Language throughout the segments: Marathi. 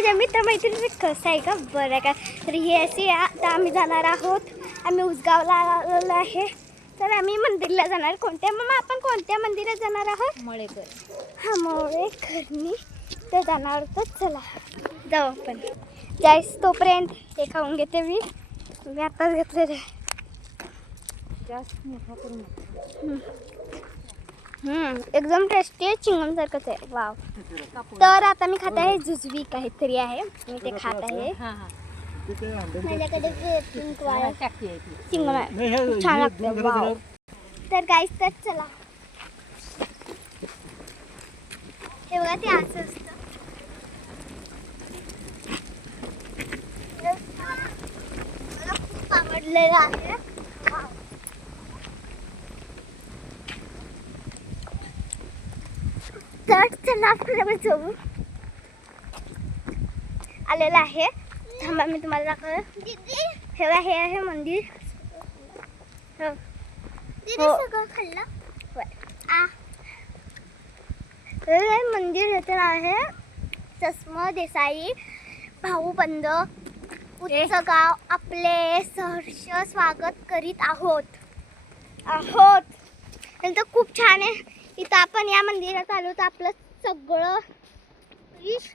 माझ्या मित्रमैत्रिणी कसं आहे का बरं आहे का. तर हे असे आता आम्ही जाणार आहोत. आम्ही उसगावला आलेलो आहे. तर आम्ही मंदिरला जाणार. कोणत्या मग आपण कोणत्या मंदिरात जाणार आहोत? मळेकर. हा मळेकरनी तर जाणार. तर चला जाऊ आपण. जायस तोपर्यंत हे खाऊन घेते मी आताच घेतलेलं आहे. जास्त मोठा करून एकदम टेस्टी आहे. चिंगमसारखंच आहे. वाव. तर आता मी खात आहे जुजवी काहीतरी आहे. मी ते खात आहे. माझ्याकडे पिंक वाला चिंगम आहे. खूप छान लागतं. वाव. तर गाईस तर चला. हे बघा ते असं असतं. मला खूप आवडलेलं आहे. तर चला आपल्याला जाऊ. आलेलं आहे. थांबा मी तुम्हाला दाखवलं. हे बघा हे आहे मंदिर. हो सगळं खाल्लं. मंदिर हे आहे चष्मा देसाई भाऊबंद उत्सगाव आपले सहर्ष स्वागत करीत आहोत. नंतर खूप छान आहे. इथं आपण या मंदिरात आलो तर आपलं सगळं विश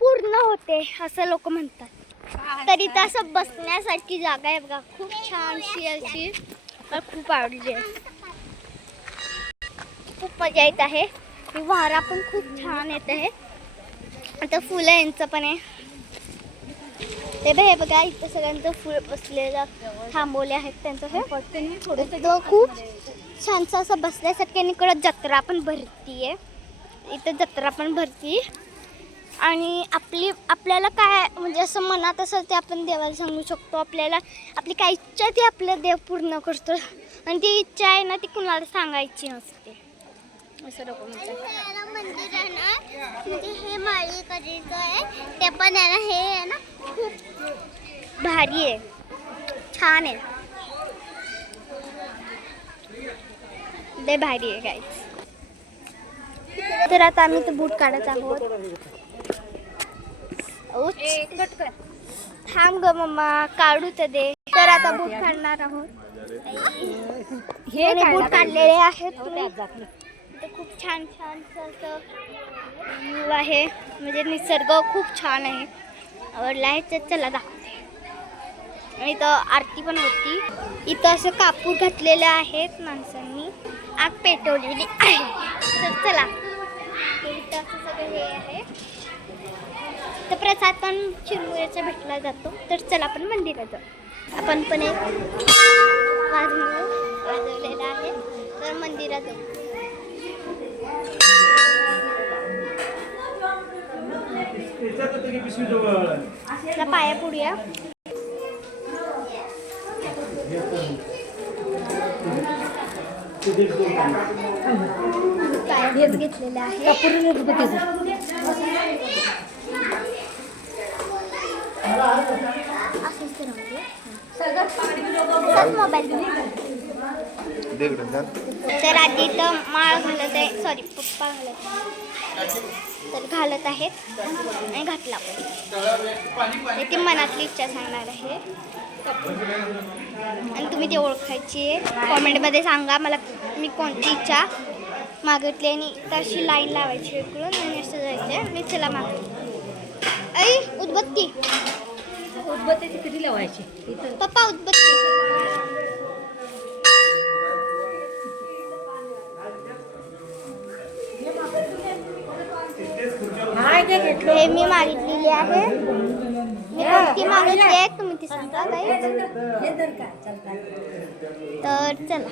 पूर्ण होते असं लोक म्हणतात. तर इथं असं बसण्यासारखी जागा आहे बघा. खूप छानशी अशी. मला खूप आवडली आहे. खूप मजा येत आहे. वारा पण खूप छान येत आहे. आता फुलं यांचं पण आहे. हे बघा इथं सगळ्यांचं फुल बसलेलं थांबवले आहेत त्यांचं. हे थोडं खूप छानसं असं बसल्यासारखं. आणि इकडं जत्रा पण भरती आहे. इथं जत्रा पण भरती. आणि आपल्याला काय म्हणजे असं मनात असं ते आपण देवाला सांगू शकतो. आपल्याला आपली काय इच्छा ती आपलं देव पूर्ण करतो. आणि ती इच्छा आहे ना ती कुणाला सांगायची नसते असं लोक म्हणतात. मंदिर आहे ना म्हणजे हे माळीकरीचं आहे. ते पण आहे ना हे आहे ना खूप भारी आहे. छान आहे. लय भारी आहे गाईस. तर आता आम्ही ते बूट काढत आहोत. थांब ग मम्मा काढू तर दे. तर आता बूट काढणार आहोत. हे बूट काढलेले आहेत. खूप छान छान असं आहे. म्हणजे निसर्ग खूप छान आहे. आवडला आहे. तर चला दाखवते. आणि इथं आरती पण होती. इथं असं कापूर घातलेले आहेत माणसांनी. आग पेटवलेली आहे. तर चला इथं असं सगळं हे आहे. तर प्रसाद पण चिरमुऱ्याचा भेटला जातो. तर चला आपण मंदिरात जाऊ. आपण पण एक वाजवलेला आहे. तर मंदिरात जाऊ. पाया पुढूया. पाया घेतलेला आहे. तर आधी तर माळ घालत आहे. सॉरी पप्पा घालत आहे. तर घालत आहेत आणि घातला पण ती मनातली इच्छा सांगणार आहे. आणि तुम्ही ती ओळखायची आहे. कॉमेंटमध्ये सांगा मला मी कोणती इच्छा मागितली. आणि तशी लाईन लावायची इकडून आणि असं जायचं. आणि चला माग आई उदबत्ती कधी लावायची पप्पा उदबत्ती. हे मी मागितलेली आहे. मी कोणती मागितली आहे तुम्ही ती सांगा काही. तर चला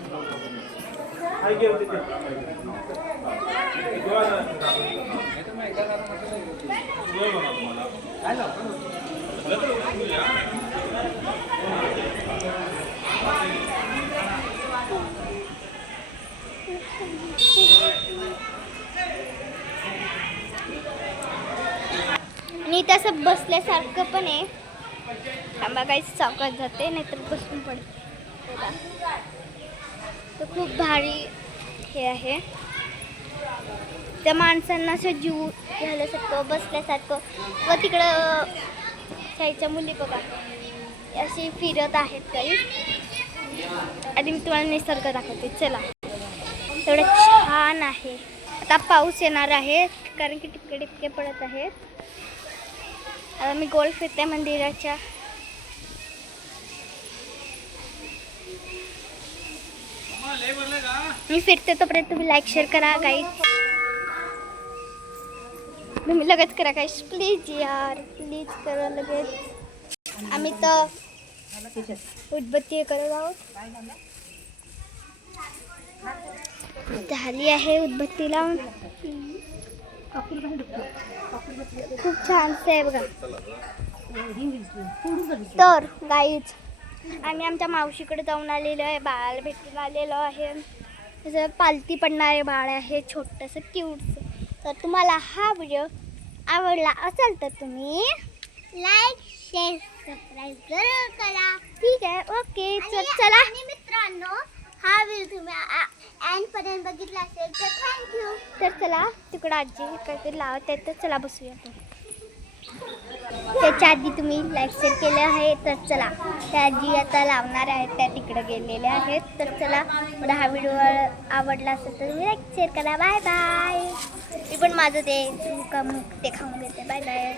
आणि तसं बसल्यासारखं पण आहे. थांबा काही चौकात जाते नाहीतर बसून पडते. तर खूप भारी हे आहे. त्या माणसांना असं जीव झाल्यासारखं बसल्यासारखं व तिकडं शाळेच्या मुली बघा अशी फिरत आहेत काही आणि मी तुम्हाला निसर्ग दाखवते. चला, एवढं छान आहे. आता पाऊस येणार आहे कारण की टिपके टिपके पडत आहेत. आता मी गोल फिरते मंदिराच्या. मी फिरते तोपर्यंत तुम्ही लाईक शेअर करा गाईज. तुम्ही लगेच करा गाईज प्लीज यार, प्लीज करा लगेच. आम्ही तर उदबत्ती करत आहोत. झाली आहे उदबत्ती लावून. खूप छान आहे बघा. तर गाईज आम्ही आमच्या मावशीकडे जाऊन आलेलो आहे. बाळाला भेटून आलेलो आहे. जसं पालती पडणारे बाळ आहे छोटंसं क्यूटचं. तर तुम्हाला हा व्हिडिओ आवडला असेल तर तुम्ही लाईक शेअर सबस्क्राईब जरूर करा. ठीक आहे, ओके. तर चला. आणि मित्रांनो, हा व्हिडिओ तुम्ही एंडपर्यंत बघितला असेल तर थँक्यू. तर चला, तिकडं आजी काहीतरी लावत आहे तर चला बसूया. त्याच्या आधी तुम्ही लाईक शेअर केलं आहे तर चला, त्या आजी आता लावणार आहेत त्या तिकडे गेलेल्या आहेत. तर चला, मला हा व्हिडिओ आवडला असेल तर तुम्ही लाईक शेअर करा. Bye bye. मी पण माझं ते खाऊन घेते. Bye bye.